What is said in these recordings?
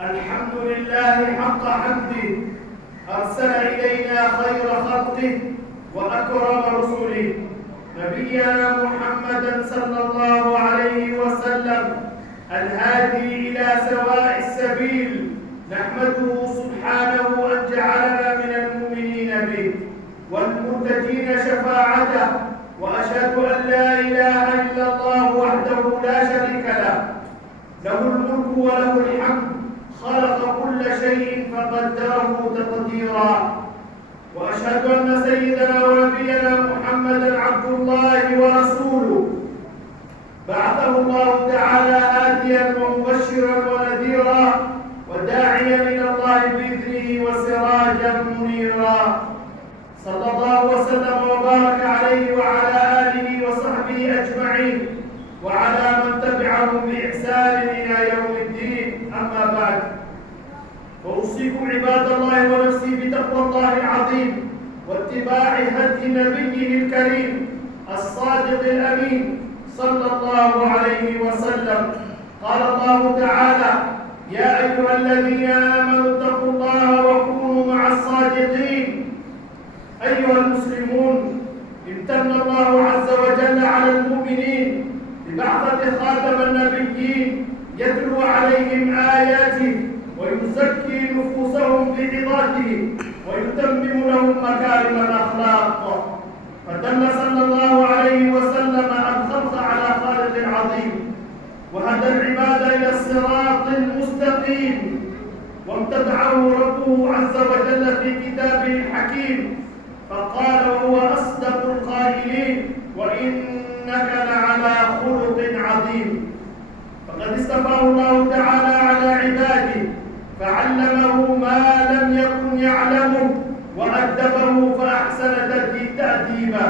الحمد لله حق حمده، أرسل إلينا خير خلقه وأكرم رسله نبينا محمدا صلى الله عليه وسلم الهادي إلى سواء السبيل. نحمده سبحانه أن جعلنا من المؤمنين به والمرتجين شفاعته، وأشهد أن لا إله إلا الله وحده لا شريك له، له الملك وله الحمد، خلق كل شيء فقدره تقديرا. وأشهد أن سيدنا ونبينا محمدا عبد الله ورسوله، بعثه الله تعالى هاديا ومبشرا ونذيرا وداعيا إلى الله بإذنه وسراجا منيرا. صلى الله وسلم وبارك عليه وعلى آله وصحبه أجمعين وعلى من تبعهم بإحسان إلى يوم الدين. أما بعد، فأوصيكم عباد الله ونفسي بتقوى الله العظيم واتباع هدي نبيه الكريم الصادق الأمين صلى الله عليه وسلم. قال الله تعالى: يا أيها الذين آمنوا اتقوا الله وكونوا مع الصادقين. أيها المسلمون، امتن الله عز وجل على المؤمنين ببعثة خاتم النبيين يتلو عليهم آياته ويزكي نفوسهم بعظاته ويتمم لهم مكارم الأخلاق. فدل صلى الله عليه وسلم الخلق على خالق عظيم، وهدى العباد إلى الصراط المستقيم، وامتدعه ربه عز وجل في كتابه الحكيم، فقال وهو أصدق القائلين: وإنك لعلى خلق عظيم. فقد اصطفاه الله تعالى على عباده، فعلمه ما لم يكن يعلمه، وأدبه فأحسن تأديبه،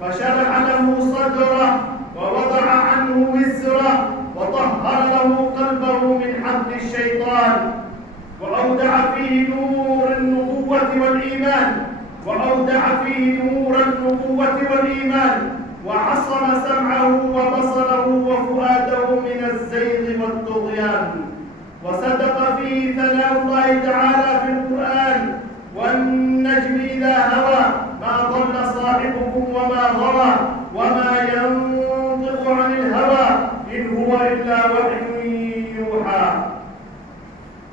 فشرح له صدره ووضع عنه وزره، وطهر له قلبه من حظ الشيطان، وأودع فيه نور النبوة والإيمان، وعصم سمعه وبصره وفؤاده من الزيغ والطغيان. وصدق فيه ثناء الله تعالى في القرآن: والنجم إذا هوى ما ضل صاحبكم وما غوى وما ينطق عن الهوى إن هو إلا وحي يوحى.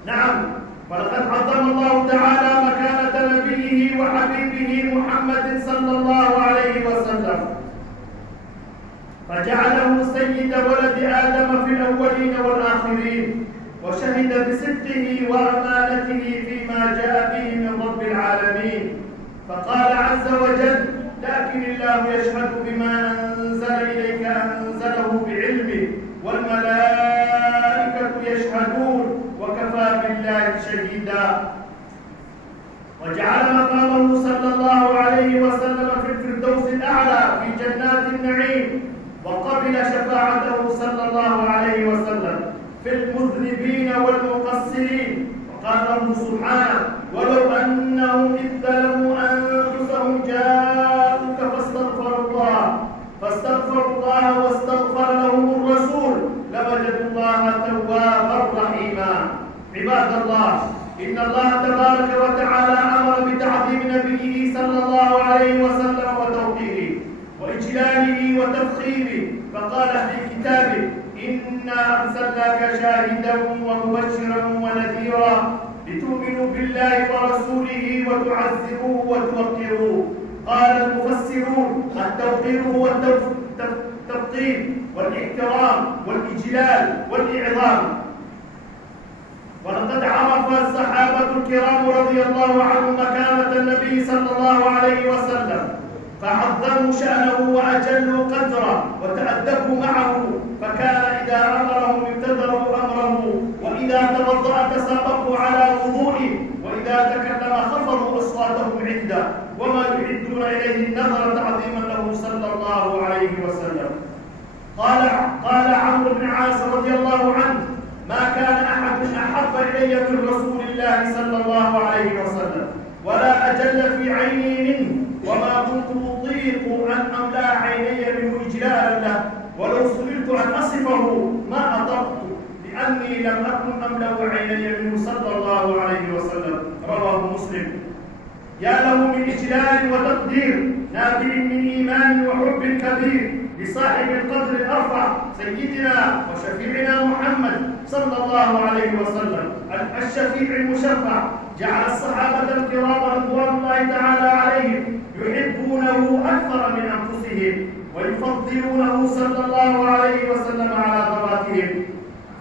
نعم، ولقد عظم الله تعالى مكانة نبيه وحبيبه محمد صلى الله عليه وسلم، فجعله سيد ولد آدم في الأولين والآخرين، وشهد بصدقه وأمانته فيما جاء به من رب العالمين. فقال عز وجل: لكن الله يشهد بما أنزل إليك أنزله بعلمه والملائكة يشهدون وكفى بالله شهيدا. وجعل مقامه صلى الله عليه وسلم في الفردوس الأعلى في جنات النعيم، وقبل شفاعته صلى الله عليه وسلم في المذنبين والمقصرين. وقال له سبحانه: ولو أنهم إذ ظلموا أنفسهم جاءوك فاستغفروا الله واستغفر لهم الرسول لوجدوا الله توابا رحيما. عباد الله، إن الله تبارك وتعالى أمر بتعظيم نبيه صلى الله عليه وسلم وتوقيره وإجلاله وتفخيمه، فقال في كتابه: إنا أرسلناك شاهدا ومبشرا ونذيرا لتؤمنوا بالله ورسوله وتعزروه وتوقروه. قال المفسرون: التوقير هو التفخيم والاحترام والإجلال والإعظام. ولقد عرف الصحابة الكرام رضي الله عنهم مكانة النبي صلى الله عليه وسلم، فعظموا شأنه وأجلوا قدره وتأدبوا معه، فكان إذا أمرهم ابتدروا أمره، وإذا توضأ تسابقوا على وضوئه، وإذا تكلم خفضوا أصواتهم عنده، وما يعدون إليه النظر تعظيما له صلى الله عليه وسلم. قال عمرو بن عاص رضي الله عنه: ما كان أحد أحب إلي من رسول الله صلى الله عليه وسلم، ولا أجل في عيني منه، وما كنت أطيق أن أملأ عيني منه إجلالا له، ولو سئلت أن أصفه ما أطقت، أني لم أكن أملأ عيني منه صلى الله عليه وسلم. رواه مسلم. يا له من إجلال وتقدير نابع من إيمان وحب كبير لصاحب القدر الأرفع سيدنا وشفيعنا محمد صلى الله عليه وسلم الشفيع المشفع. جعل الصحابة الكرام رضوان الله تعالى عليهم يحبونه أكثر من أنفسهم ويفضلونه صلى الله عليه وسلم على ذواتهم.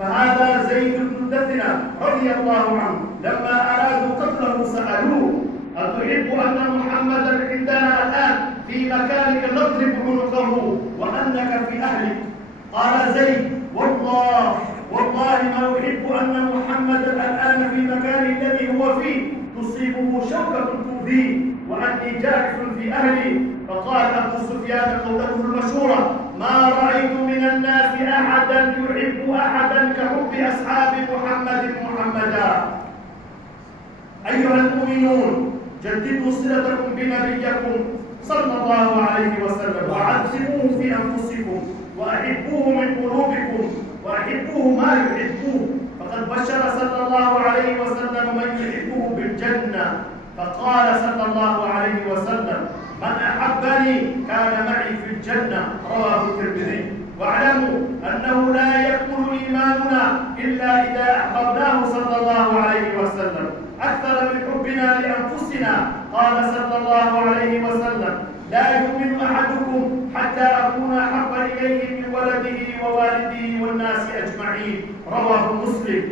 فهذا زيد بن دثنة رضي الله عنه لما أرادوا قتله سألوه: أتحب أن محمدا عندنا الآن في مكانك نضرب عنقه وأنك في أهلك؟ قال زيد: والله ما أحب أن محمدا الآن في مكان الذي هو فيه تصيبه شوكة تؤذيه وأني جالس في أهلي. فقال أبو سفيان قولته المشهورة: ما رأيت من الناس أحدا يحب أحدا كحب أصحاب محمدا. أيها المؤمنون، جددوا صلتكم بنبيكم صلى الله عليه وسلم وعزموه في أنفسكم وأحبوه من قلوبكم وأحبوه ما يحبوه، فقد بشر صلى الله عليه وسلم من يحبه بالجنة. فقال صلى الله عليه وسلم: من أحبني كان معي في الجنة. رواه الترمذي. واعلموا أنه لا يكمل إيماننا إلا إذا أحببناه صلى الله عليه وسلم أكثر من حبنا لأنفسنا. قال صلى الله عليه وسلم: لا يؤمن أحدكم حتى أكون أحب إليه من ولده ووالده والناس أجمعين. رواه مسلم.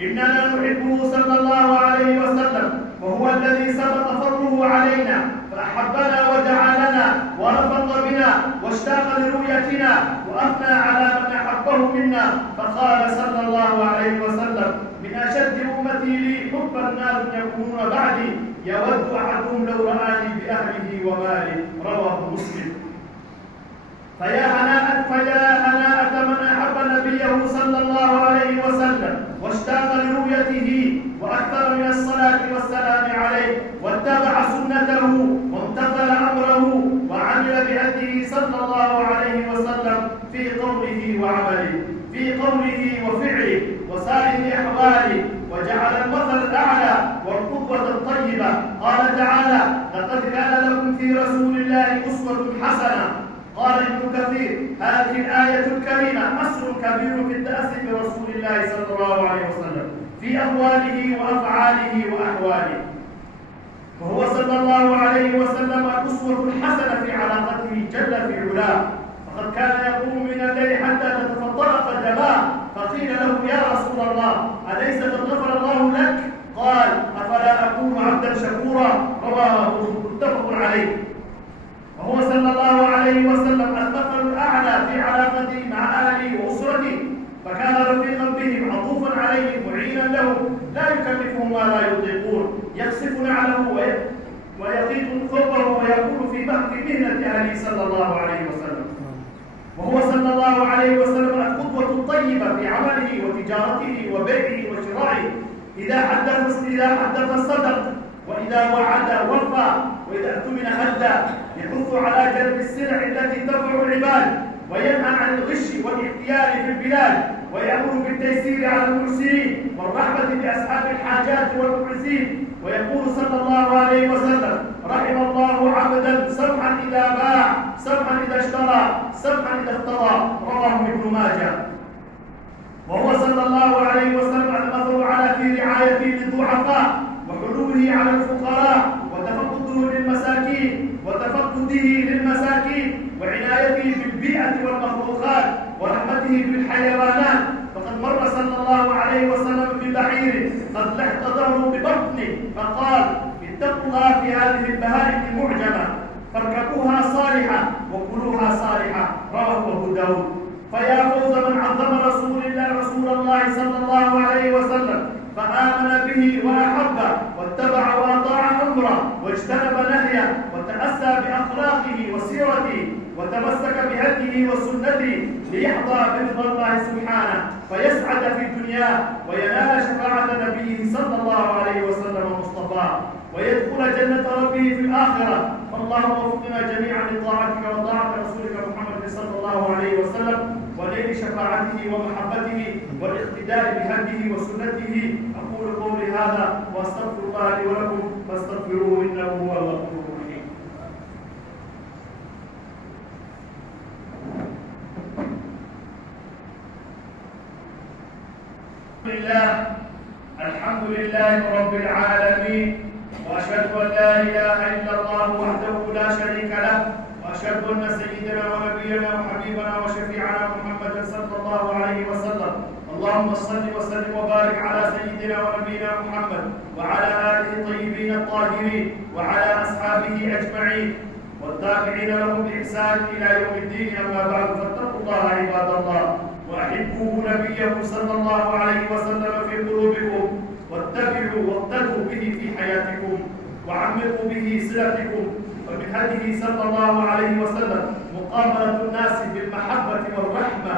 إننا نحبه صلى الله عليه وسلم وهو الذي سبق فضله علينا فأحبنا ودعا لنا ورفق بنا واشتاق لرؤيتنا وأثنى على من أحبه منا. فقال صلى الله عليه وسلم: من أشد أمتي لي حبا الناس يكونون بعدي يود أحدهم لو رآني بأهله وماله. رواه مسلم. فيا هناءة من أحب نبيه صلى الله عليه وسلم واشتاق لرؤيته وأكثر من الصلاة والسلام عليه واتبع سنته وامتثل أمره وعمل بهديه صلى الله عليه وسلم في قوله وعمله، في قوله وفعله وسائر أحواله، وجعل المثل الأعلى والقدوة الطيبة. قال تعالى: لقد كان لكم في رسول الله أسوة حسنة. قال ابن كثير: هذه الآية الكريمة أصل كبير في التأسي برسول الله صلى الله عليه وسلم في أقواله وأفعاله وأحواله. وهو صلى الله عليه وسلم الأسوة الحسنة في علاقته جل في علاه، فقد كان يقوم من الليل حتى تتفطر قدماه، فقيل له: يا رسول الله، أليس قد غفر الله لك؟ قال: أفلا أكون عبدا شكورا. رواه متفق عليه. وهو صلى الله عليه وسلم المثل الأعلى في علاقته مع أهله وأسرته، فكان رفيقا بهم عطوفا عليهم معينا لهم لا يكلفهم ما لا يطيقون، يخسف نعله ويقيت ثوبه ويكون في مهنة أهله صلى الله عليه وسلم. وهو صلى الله عليه وسلم القدوة الطيبة في عمله وتجارته وبيعه وشرائه. إذا حدث صدق، وإذا وعد وفى، وإذا اؤتمن هدى. يحث على جلب السلع التي تنفع العباد، وينهى عن الغش والاحتيال في البلاد، ويأمر بالتيسير على المحسنين والرحمة بأصحاب الحاجات والمعسين. ويقول صلى الله عليه وسلم: رحم الله عبدا سمحا إذا باع، سمحا إذا اشترى، سمحا إذا اقتضى. رواه ابن ماجه. وهو صلى الله عليه وسلم المثل على في رعايته للضعفاء وحلوله على الفقراء وتفقده للمساكين وعنايته بالبيئة والمخلوقات ورحمته بالحيوانات. فقد مر صلى الله عليه وسلم ببعير قد لحق ظهره ببطنه فقال: اتقوا الله في هذه البهائم المعجمة، فاركبوها صالحة وكلوها صالحة. رواه أبو داود. فيا فوز من عظم رسول الله صلى الله عليه وسلم فآمن به وأحبه واتبع وأطاع أمره واجتنب نهيه وتأسى بأخلاقه وسيرته وتمسك بهديه وسنته ليحظى برضا الله سبحانه فيسعد في الدنيا وينال شفاعة نبيه صلى الله عليه وسلم مصطفاه ويدخل جنة ربه في الآخرة. فاللهم وفقنا جميعا لطاعتك وطاعة رسولك محمد صلى الله عليه وسلم. ونيل شفاعته ومحبته والاقتداء بهديه وسنته. أقول قولي هذا وأستغفر الله لي ولكم فاستغفروه إنه هو الغفور الرحيم. الحمد لله رب العالمين، وأشهد أن لا إله إلا الله وحده لا شريك له، وأشهد أن سيدنا ونبينا وحبيبنا وشفيعنا محمدا صلى الله عليه وسلم. اللهم صل وسلم وبارك على سيدنا ونبينا محمد وعلى آله الطيبين الطاهرين وعلى أصحابه أجمعين والتابعين لهم بإحسان إلى يوم الدين. أما بعد، فاتقوا الله عباد الله، وأحبوا نبيه صلى الله عليه وسلم في قلوبكم، واتبعوا واقتدوا به في حياتكم، وعمقوا به صلتكم. ومن هديه صلى الله عليه وسلم مقابلة الناس بالمحبة والرحمة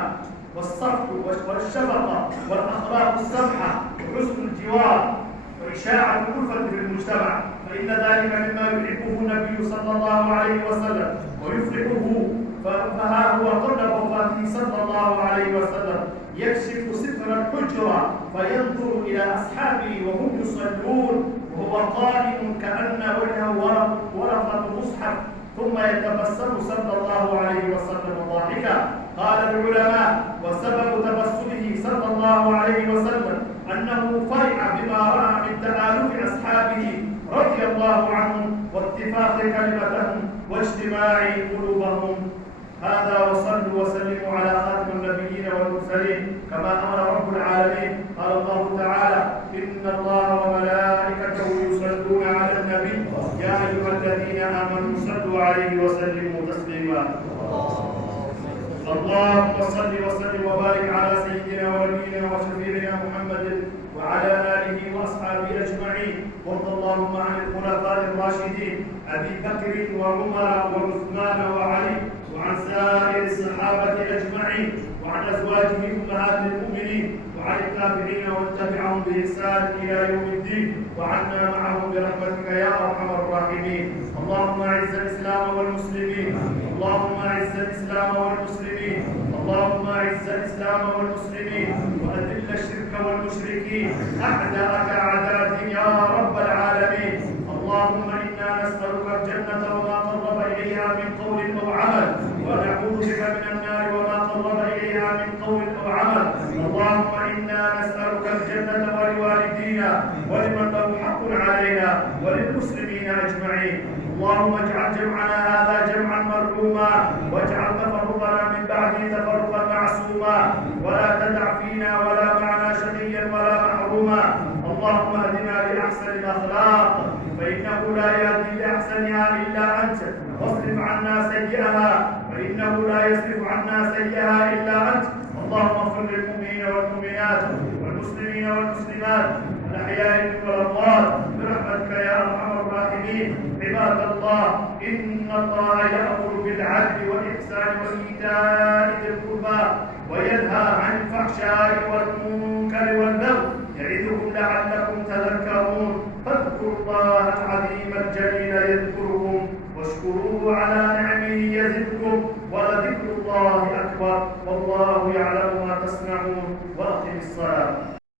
والصفح والشفقة والأخلاق السمحة وحسن الجوار وإشاعة الألفة في المجتمع، فإن ذلك مما يحبه النبي صلى الله عليه وسلم ويفرحه. فها هو قبل وفاته صلى الله عليه وسلم يكشف ستر الحجرة فينظر إلى أصحابه وهم يصلون وهو قائم كأن وجهه ورقة مصحف، ثم يتبسم صلى الله عليه وسلم ضاحكا. قال العلماء: وسبب تبسمه صلى الله عليه وسلم أنه فرح بما رأى من تآلف أصحابه رضي الله عنهم واتفاق كلمتهم واجتماع قلوبهم. هذا، وصلوا وسلموا على خاتم النبيين والمرسلين كما أمر رب العالمين. قال الله تعالى: إن الله وملائكته يصلون على النبي يا أيها الذين آمنوا صلوا عليه وسلموا تسليما. اللهم صل وسلم وبارك على سيدنا ونبينا وشفيعنا محمد وعلى آله وأصحابه أجمعين. وارض اللهم عن الخلفاء الراشدين أبي بكر وعمر وعثمان وعلي، وعن سائر الصحابة أجمعين، وعن أزواجهم أمهات المؤمنين، وعن التابعين ومن تبعهم بإحسان إلى يوم الدين، وعنا معهم برحمتك يا أرحم الراحمين. اللهم أعز الإسلام والمسلمين، اللهم أعز الإسلام والمسلمين، اللهم أعز الإسلام والمسلمين، وأذل الشرك والمشركين أعداءك أعداء الدين يا رب العالمين. اللهم إنا نسألك الجنة وما قرب إليها من قول أو عمل، ونعوذ بك من النار وما قرب إليها من قول أو عمل. اللهم إنا نسألك الجنة ولوالدينا ولمن له حق علينا وللمسلمين أجمعين. اللهم اجعل جمعنا هذا جمعا مرحوما، واجعل تفرقنا من بعده تفرقا معصوما، ولا تدع فينا ولا معنا شقيا ولا محروما. اللهم اهدنا لأحسن الأخلاق فإنه لا يهدي لأحسنها إلا أنت، واصرف عنا سيئها فإنه لا يصرف عنا سيئها إلا أنت. اللهم اغفر للمؤمنين والمؤمنات والمسلمين والمسلمات الأحياء والأموات برحمتك يا أرحم الراحمين. عباد الله، إن الله يأمر بالعدل والإحسان وإيتاء ذي القربى وينهى عن الفحشاء والمنكر والبغي يعظكم لعلكم تذكرون. فاذكروا الله العظيم الجليل يذكركم، واشكروه على